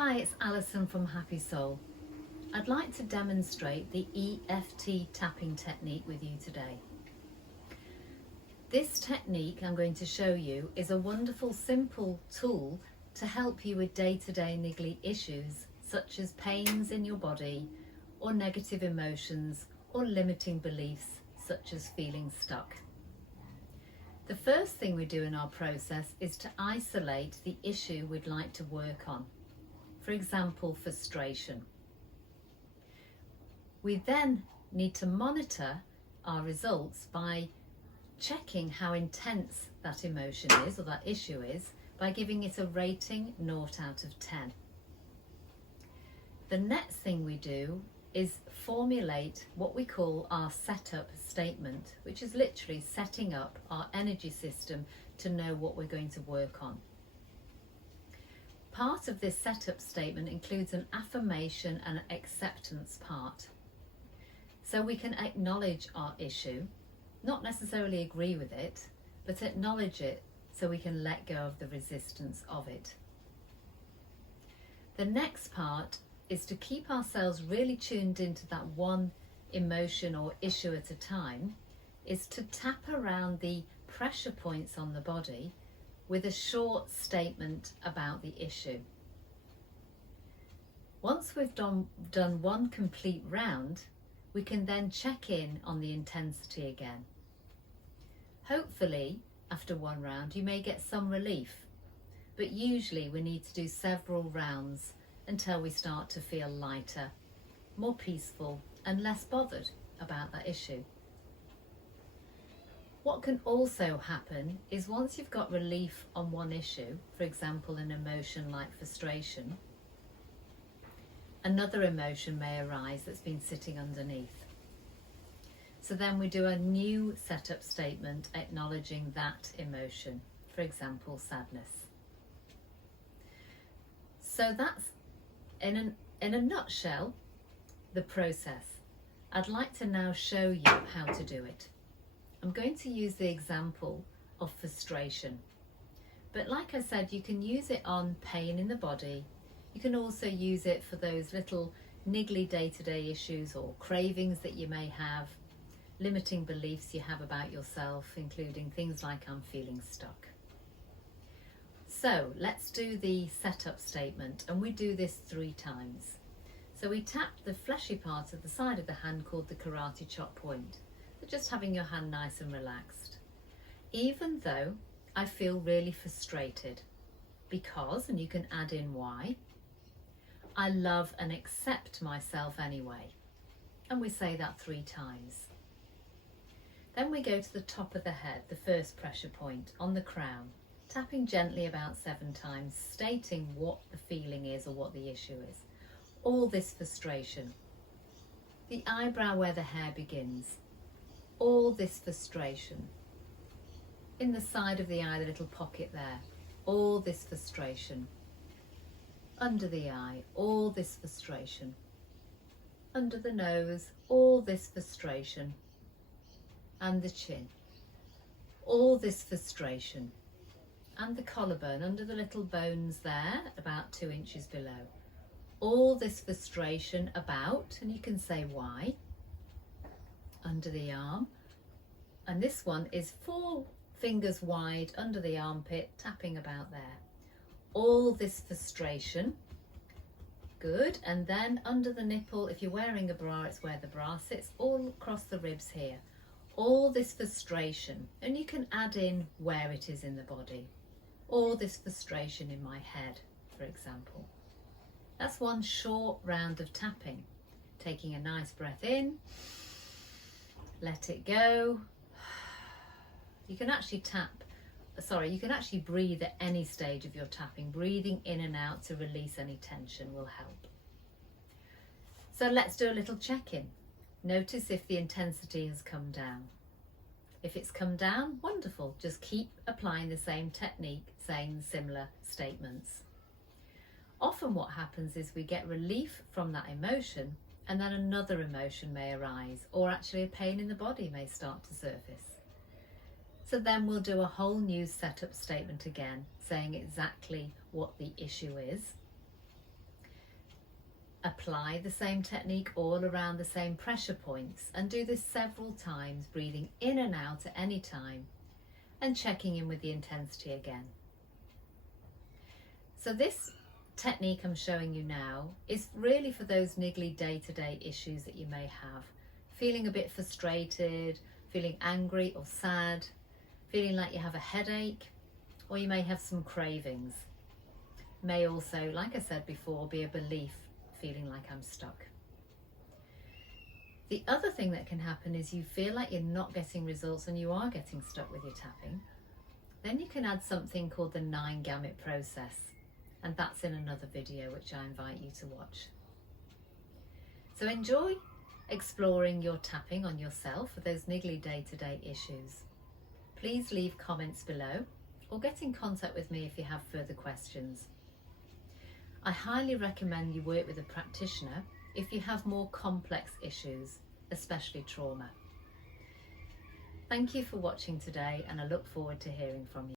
Hi, it's Alison from Happy Soul. I'd like to demonstrate the EFT tapping technique with you today. This technique I'm going to show you is a wonderful, simple tool to help you with day-to-day niggly issues such as pains in your body or negative emotions or limiting beliefs such as feeling stuck. The first thing we do in our process is to isolate the issue we'd like to work on. For example, frustration. We then need to monitor our results by checking how intense that emotion is or that issue is by giving it a rating 0 out of 10. The next thing we do is formulate what we call our setup statement, which is literally setting up our energy system to know what we're going to work on. Part of this setup statement includes an affirmation and an acceptance part. So we can acknowledge our issue, not necessarily agree with it, but acknowledge it so we can let go of the resistance of it. The next part is to keep ourselves really tuned into that one emotion or issue at a time, is to tap around the pressure points on the body with a short statement about the issue. Once we've done one complete round, we can then check in on the intensity again. Hopefully, after one round, you may get some relief, but usually we need to do several rounds until we start to feel lighter, more peaceful, and less bothered about that issue. What can also happen is once you've got relief on one issue, for example an emotion like frustration, another emotion may arise that's been sitting underneath. So then we do a new setup statement acknowledging that emotion, for example sadness. So that's in a nutshell the process. I'd like to now show you how to do it. I'm going to use the example of frustration, but like I said, you can use it on pain in the body. You can also use it for those little niggly day-to-day issues or cravings that you may have, limiting beliefs you have about yourself, including things like I'm feeling stuck. So let's do the setup statement, and we do this 3 times. So we tap the fleshy part of the side of the hand called the karate chop point. Just having your hand nice and relaxed. Even though I feel really frustrated because, and you can add in why, I love and accept myself anyway. And we say that 3 times. Then we go to the top of the head, the first pressure point on the crown, tapping gently about 7 times, stating what the feeling is or what the issue is. All this frustration. The eyebrow where the hair begins. All this frustration. In the side of the eye, the little pocket there, all this frustration. Under the eye, all this frustration. Under the nose, all this frustration. And the chin, all this frustration. And the collarbone, under the little bones there, about 2 inches below. All this frustration about, and you can say why, under the arm, and this one is 4 fingers wide under the armpit, tapping about there. All this frustration, good, and then under the nipple, if you're wearing a bra, it's where the bra sits, all across the ribs here. All this frustration, and you can add in where it is in the body. All this frustration in my head, for example. That's one short round of tapping. Taking a nice breath in, let it go. You can actually you can actually breathe at any stage of your tapping. Breathing in and out to release any tension will help. So let's do a little check-in. Notice if the intensity has come down. If it's come down, wonderful. Just keep applying the same technique, saying similar statements. Often what happens is we get relief from that emotion, and then another emotion may arise, or actually a pain in the body may start to surface. So then we'll do a whole new setup statement again, saying exactly what the issue is. Apply the same technique all around the same pressure points and do this several times, breathing in and out at any time and checking in with the intensity again. So this technique I'm showing you now is really for those niggly day-to-day issues that you may have. Feeling a bit frustrated, feeling angry or sad, feeling like you have a headache, or you may have some cravings. May also, like I said before, be a belief, feeling like I'm stuck. The other thing that can happen is you feel like you're not getting results and you are getting stuck with your tapping. Then you can add something called the 9 gamut process, and that's in another video which I invite you to watch. So enjoy exploring your tapping on yourself for those niggly day-to-day issues. Please leave comments below or get in contact with me if you have further questions. I highly recommend you work with a practitioner if you have more complex issues, especially trauma. Thank you for watching today, and I look forward to hearing from you.